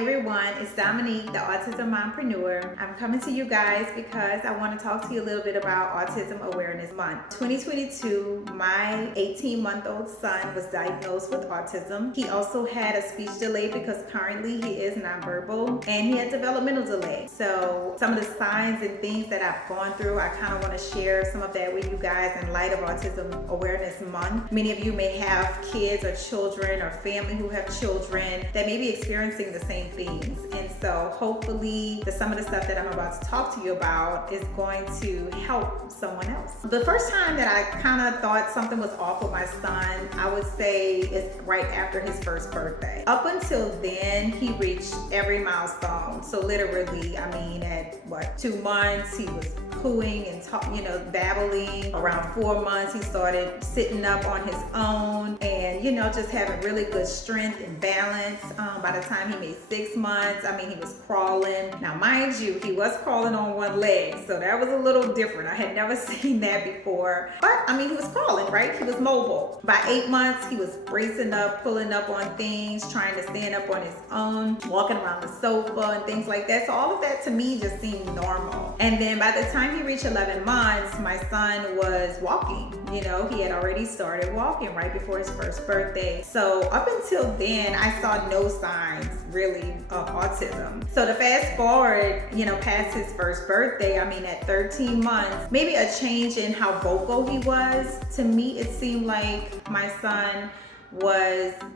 everyone, it's Dominique, the Autism Mompreneur. I'm coming to you guys because I want to talk to you a little bit about Autism Awareness Month. 2022, my 18-month-old son was diagnosed with autism. He also had a speech delay because currently he is nonverbal, and he had developmental delay. So some of the signs and things that I've gone through, I kind of want to share some of that with you guys in light of Autism Awareness Month. Many of you may have kids or children or family who have children that may be experiencing the same things, and so hopefully some of the stuff that I'm about to talk to you about is going to help someone else. The first time that I kind of thought something was off with my son, I would say is right after his first birthday. Up until then, he reached every milestone. So literally, I mean, at 2 months he was cooing and babbling. Around 4 months he started sitting up on his own and just having really good strength and balance. By the time he made 6 months, I mean, he was crawling. Now mind you, he was crawling on one leg, so that was a little different. I had never seen that before, but I mean, he was crawling, right? He was mobile. By 8 months he was bracing up, pulling up on things, trying to stand up on his own, walking around the sofa and things like that. So all of that to me just seemed normal. And then by the time he reached 11 months, my son was walking. He had already started walking right before his first birthday. So up until then, I saw no signs really of autism. So to fast forward, past his first birthday, I mean, at 13 months, maybe a change in how vocal he was. To me, it seemed like my son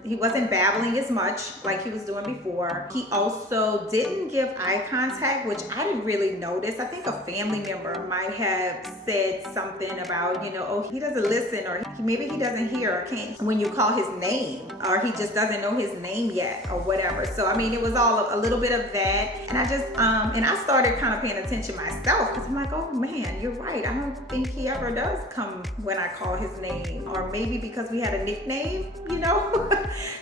he wasn't babbling as much like he was doing before. He also didn't give eye contact, which I didn't really notice. I think a family member might have said something about, oh, he doesn't listen, or maybe he doesn't hear or can't when you call his name, or he just doesn't know his name yet, or whatever. So I mean, it was all a little bit of that. And I just and I started kind of paying attention myself, because I'm like, oh man, you're right, I don't think he ever does come when I call his name. Or maybe because we had a nickname,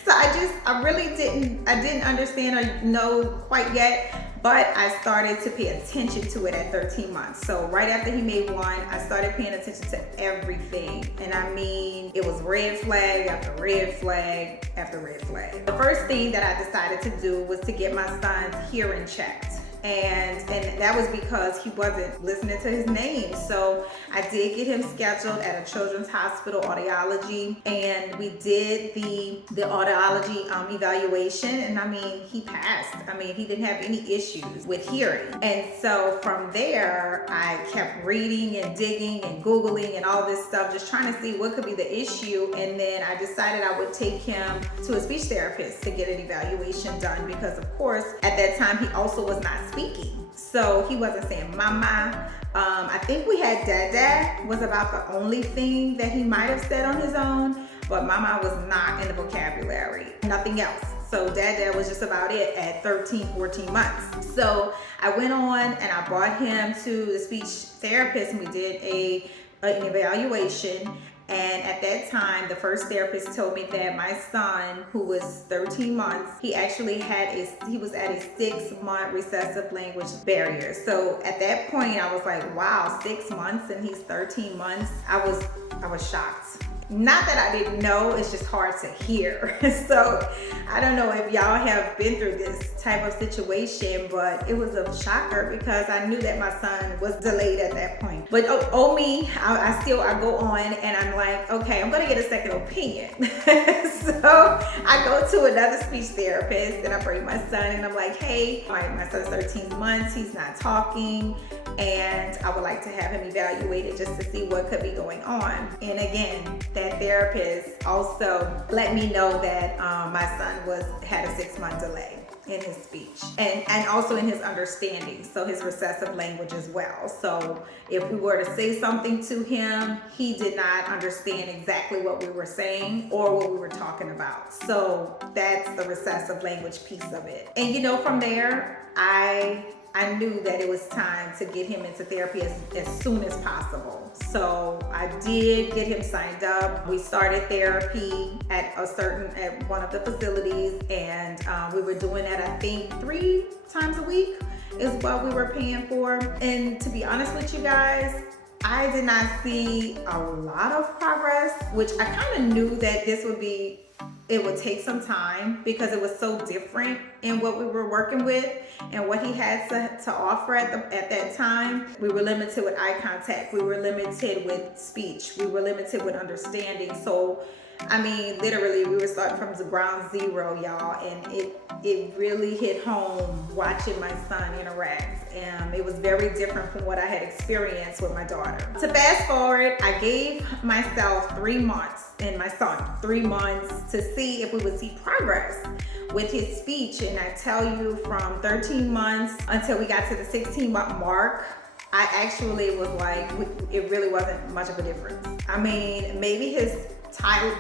so I really didn't understand or know quite yet, but I started to pay attention to it at 13 months. So right after he made 1, I started paying attention to everything. And I mean, it was red flag after red flag after red flag. The first thing that I decided to do was to get my son's hearing checked. And that was because he wasn't listening to his name. So I did get him scheduled at a children's hospital, audiology, and we did the audiology evaluation. And I mean, he passed. I mean, he didn't have any issues with hearing. And so from there, I kept reading and digging and Googling and all this stuff, just trying to see what could be the issue. And then I decided I would take him to a speech therapist to get an evaluation done, because of course, at that time, he also was not speaking. So he wasn't saying mama. I think we had dada was about the only thing that he might have said on his own, but mama was not in the vocabulary, nothing else. So dada was just about it at 13, 14 months. So I went on and I brought him to the speech therapist, and we did an evaluation. And at that time, the first therapist told me that my son, who was 13 months, he actually he was at a 6-month recessive language barrier. So at that point, I was like, wow, 6 months and he's 13 months. I was shocked. Not that I didn't know, it's just hard to hear. So I don't know if y'all have been through this type of situation, but it was a shocker because I knew that my son was delayed at that point. But me, I go on and I'm like, okay, I'm gonna get a second opinion. So I go to another speech therapist and I bring my son and I'm like, hey, my son's 13 months, he's not talking, and I would like to have him evaluated just to see what could be going on. And again, that therapist also let me know that my son had a 6-month delay in his speech and also in his understanding, so his recessive language as well. So if we were to say something to him, he did not understand exactly what we were saying or what we were talking about. So that's the recessive language piece of it. And from there, I knew that it was time to get him into therapy as soon as possible. So I did get him signed up. We started therapy at one of the facilities, and we were doing that, I think, 3 times a week is what we were paying for. And to be honest with you guys, I did not see a lot of progress, which I kind of knew that this would be it would take some time because it was so different in what we were working with and what he had to offer at that time. We were limited with eye contact. We were limited with speech. We were limited with understanding. So, I mean, literally, we were starting from the ground zero, y'all, and it really hit home watching my son interact. It was very different from what I had experienced with my daughter. To fast forward, I gave myself 3 months and my son 3 months to see if we would see progress with his speech. And I tell you, from 13 months until we got to the 16-month mark, I actually was like, it really wasn't much of a difference. I mean, maybe his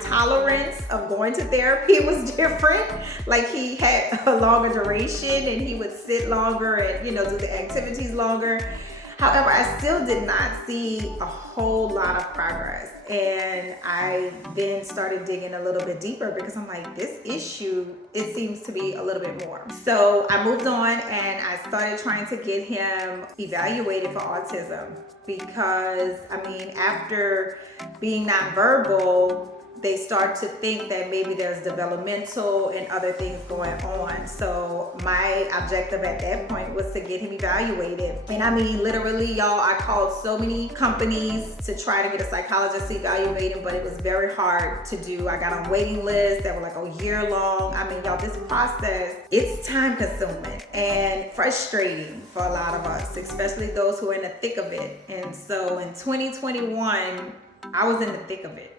tolerance of going to therapy was different. Like, he had a longer duration and he would sit longer and, you know, do the activities longer. However, I still did not see a whole lot of progress. And I then started digging a little bit deeper because I'm like, this issue, it seems to be a little bit more. So I moved on and I started trying to get him evaluated for autism because, I mean, after being nonverbal, they start to think that maybe there's developmental and other things going on. So my objective at that point was to get him evaluated. And I mean, literally, y'all, I called so many companies to try to get a psychologist to evaluate him, but it was very hard to do. I got on waiting lists that were like a year long. I mean, y'all, this process, it's time consuming and frustrating for a lot of us, especially those who are in the thick of it. And so in 2021, I was in the thick of it.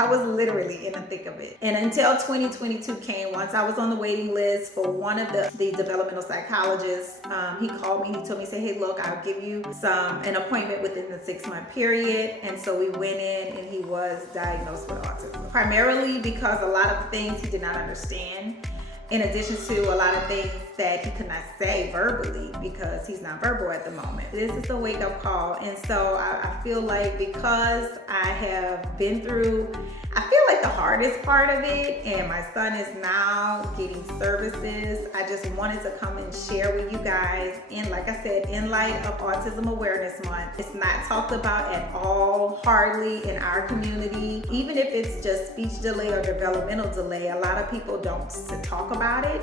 I was literally in the thick of it. And until 2022 came, once I was on the waiting list for one of the developmental psychologists, he called me, he told me, say, hey, look, I'll give you an appointment within the 6-month period. And so we went in and he was diagnosed with autism. Primarily because a lot of things he did not understand, in addition to a lot of things that he could not say verbally because he's not verbal at the moment. This is a wake-up call. And so I feel like because I have been through, I feel like the hardest part of it, and my son is now getting services, I just wanted to come and share with you guys. And like I said, in light of Autism Awareness Month, it's not talked about at all, hardly, in our community. Even if it's just speech delay or developmental delay, a lot of people don't talk about it.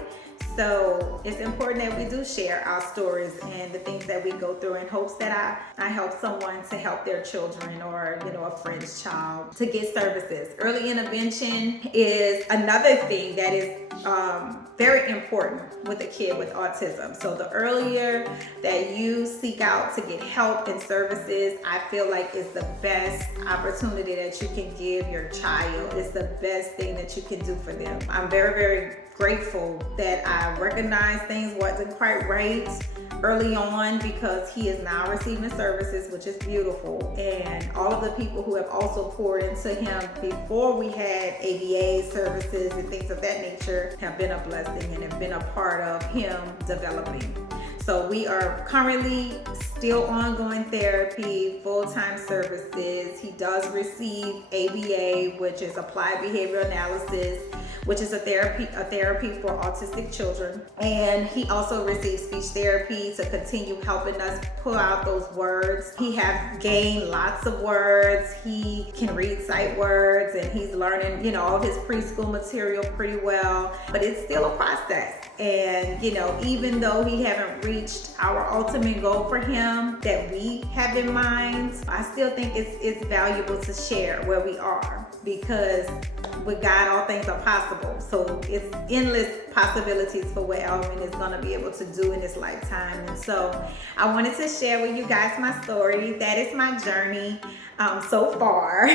So it's important that we do share our stories and the things that we go through in hopes that I help someone to help their children or, you know, a friend's child to get services. Early intervention is another thing that is very important with a kid with autism. So the earlier that you seek out to get help and services, I feel like is the best opportunity that you can give your child. It's the best thing that you can do for them. I'm very, very grateful that I recognized things wasn't quite right early on because he is now receiving services, which is beautiful. And all of the people who have also poured into him before we had ABA services and things of that nature have been a blessing and have been a part of him developing. So we are currently still ongoing therapy, full-time services. He does receive ABA, which is Applied Behavioral Analysis, which is a therapy for autistic children. And he also receives speech therapy to continue helping us pull out those words. He has gained lots of words. He can read sight words and he's learning, you know, all of his preschool material pretty well, but it's still a process. And, you know, even though he haven't reached our ultimate goal for him that we have in mind, I still think it's valuable to share where we are, because with God, all things are possible. So it's endless possibilities for what Elvin is going to be able to do in his lifetime. And so I wanted to share with you guys my story. That is my journey so far.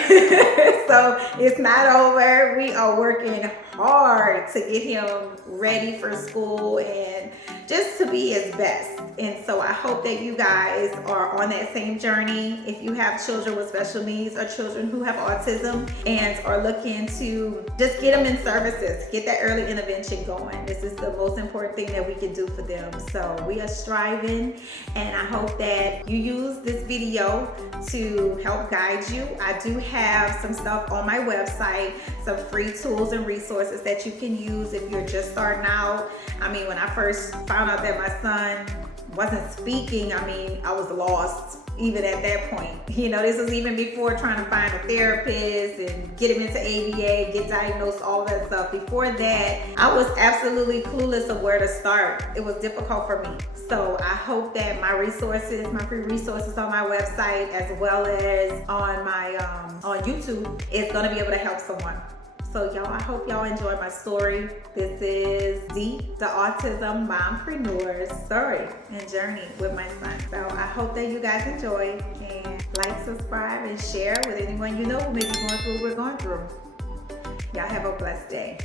So it's not over. We are working hard to get him ready for school and just to be his best. And so I hope that you guys are on that same journey. If you have children with special needs or children who have autism and are looking to just get them in services, get that early intervention going. This is the most important thing that we can do for them. So we are striving, and I hope that you use this video to help guide you. I do have some stuff on my website, some free tools and resources that you can use if you're just starting out. I mean, when I first found out that my son wasn't speaking, I mean, I was lost even at that point. You know, this was even before trying to find a therapist and get him into ABA, get diagnosed, all that stuff. Before that, I was absolutely clueless of where to start. It was difficult for me. So I hope that my resources, my free resources on my website, as well as on my on YouTube, is gonna be able to help someone. So y'all, I hope y'all enjoy my story. This is the Autism Mompreneur story and journey with my son. So I hope that you guys enjoy, and like, subscribe, and share with anyone you know who may be going through what we're going through. Y'all have a blessed day.